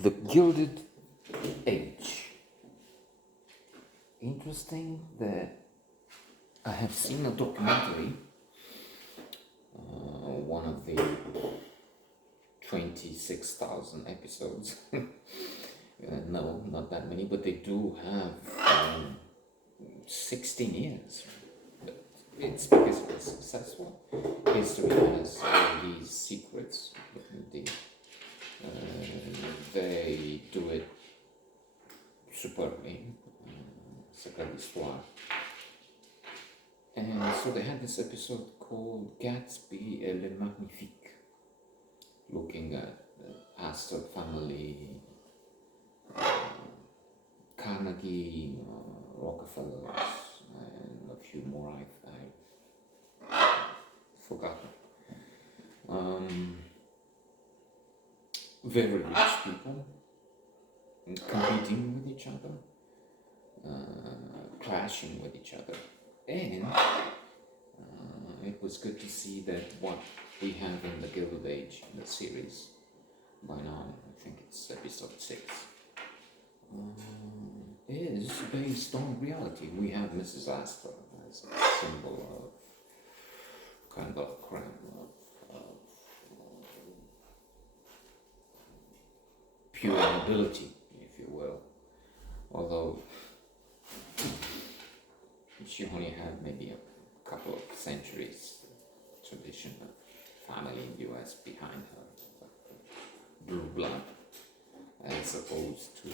The Gilded Age. Interesting that I have seen a documentary, one of the 26,000 episodes. No, not that many, but they do have 16 years. It's because it was successful. History has all these secrets. They do it superbly. Secret d'Histoire. And so they had this episode called Gatsby et le Magnifique, looking at the Astor family, Carnegie, Rockefellers, and a few more I forgotten. Very rich people competing with each other, clashing with each other, and it was good to see that what we have in the Gilded Age, in the series, by now I think it's episode 6, is based on reality. We have Mrs. Astor as a symbol of kind of crime of pure nobility, if you will, although she only had maybe a couple of centuries tradition of family in the US behind her, blue blood, as opposed to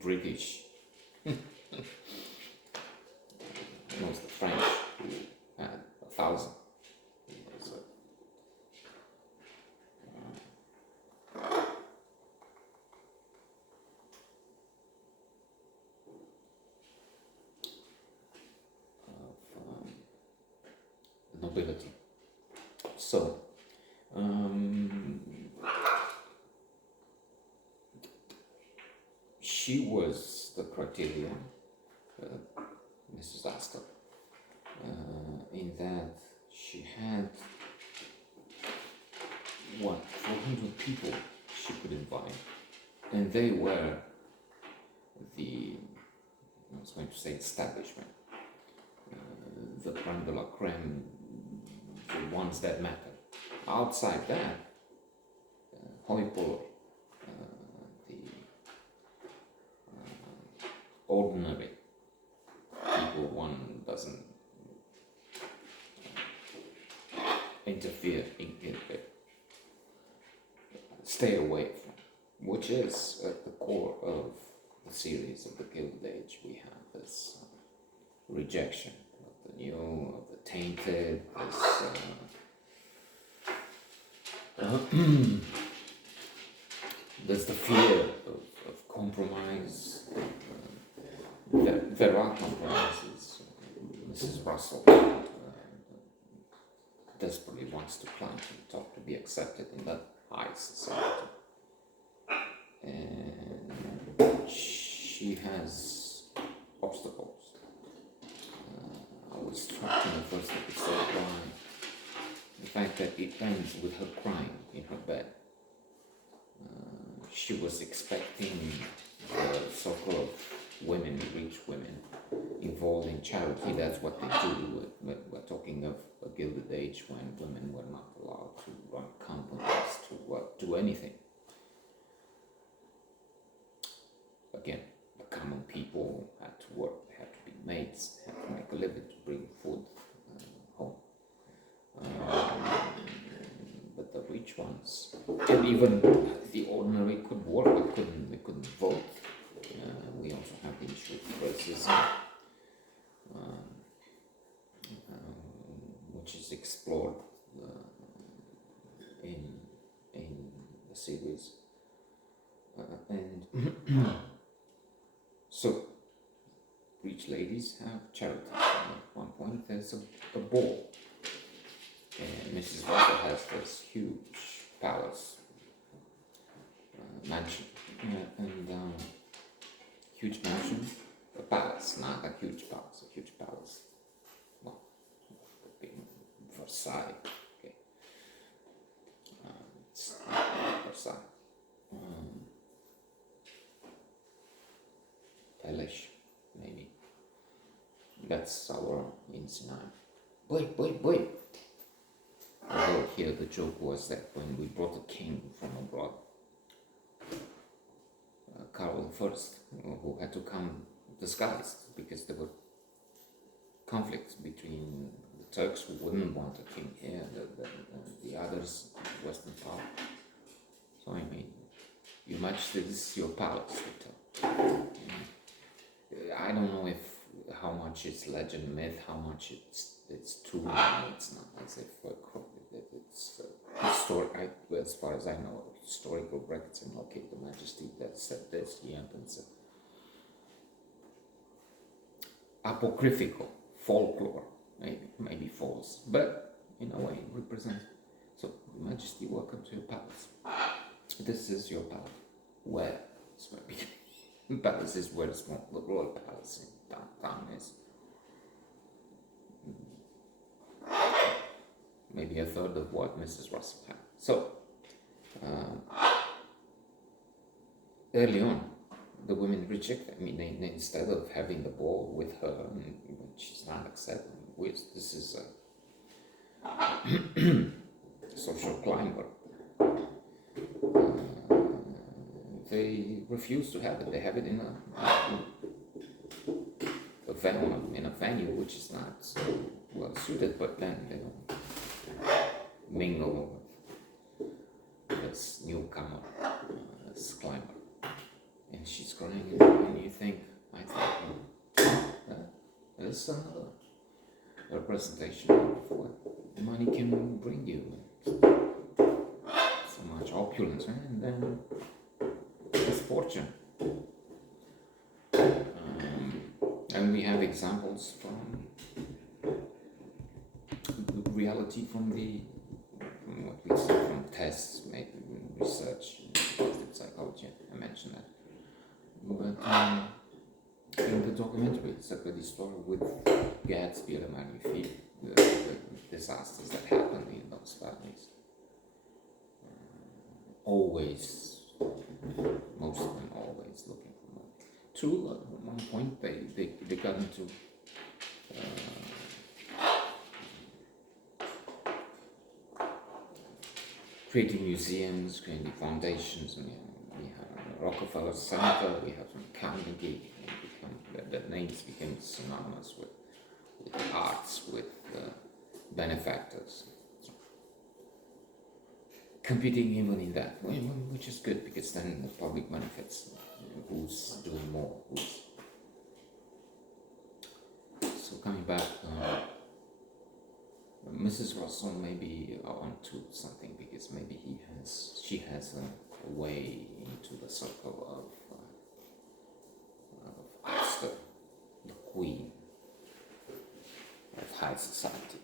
British, most of the French, who had 1,000. Nobility. So, she was the criteria, Mrs. Astor, in that she had 400 people she could invite, and they were I was going to say establishment, the creme de la creme, the ones that matter. Outside that, hoi polloi, the ordinary people one doesn't interfere in it, stay away from, which is at the core of the series of the Gilded Age. We have this rejection of the new, of the tainted, there's the fear of compromise. There are compromises. Mrs. Russell desperately wants to climb to the top to be accepted in that high society. And she has obstacles. I was struck in the first episode by the fact that it ends with her crying in her bed. She was expecting the circle of women, rich women, involved in charity. That's what they do. We're talking of a Gilded Age when women were not allowed to run companies, to do anything. Again, the common people had to work, they had to be maids, had to make a living to bring food home. But the rich ones, and even the ordinary, could work, they couldn't vote. We also have the issue of racism, which is explored in the series, and so rich ladies have charities. At one point, there's a ball, and Mrs. Russell has this huge palace, mansion, and huge mansion, a palace, not a huge palace, a huge palace. Well, Versailles, okay. It's Versailles. hellish, maybe. That's our insight. Boy. Although here the joke was that when we brought a king from abroad, Carol I, who had to come disguised because there were conflicts between the Turks who wouldn't want a king here, the others, Western power. So I mean, Your Majesty, this is your palace, Victor. I don't know if how much it's legend, myth, how much it's true, and it's not as if it's historic. As far as I know, historical records and okay, the Majesty that said this, he happens. Apocryphal folklore, maybe false, but in a way it represents. So, Your Majesty, welcome to your palace. This is your palace. Where? Palace is where the royal palace in downtown is. Maybe a third of what Mrs. Russell had. So, early on, the women reject. I mean, they instead of having the ball with her, she's not accepting. This is a social climber. They refuse to have it. They have it in a venue which is not so well suited. But then they don't mingle with this newcomer, this climber. And she's crying, and you think, there's another representation of what money can bring you. So much opulence, and then misfortune. And we have examples from reality, from what we see from tests, maybe research, psychology. I mentioned that. But in the documentary, it's a good story with Gatsby and Magnifique, the disasters that happened in those families. Always, most of them always looking for money. True, at one point they got into creating museums, creating foundations, and we have Rockefeller Center, we have some Carnegie, and the names became synonymous with arts, with benefactors. So, competing even in that, which is good because then the public benefits. Who's doing more? So coming back, Mrs. Russell may be onto something because maybe she has a way into the circle of Esther, the queen of high society.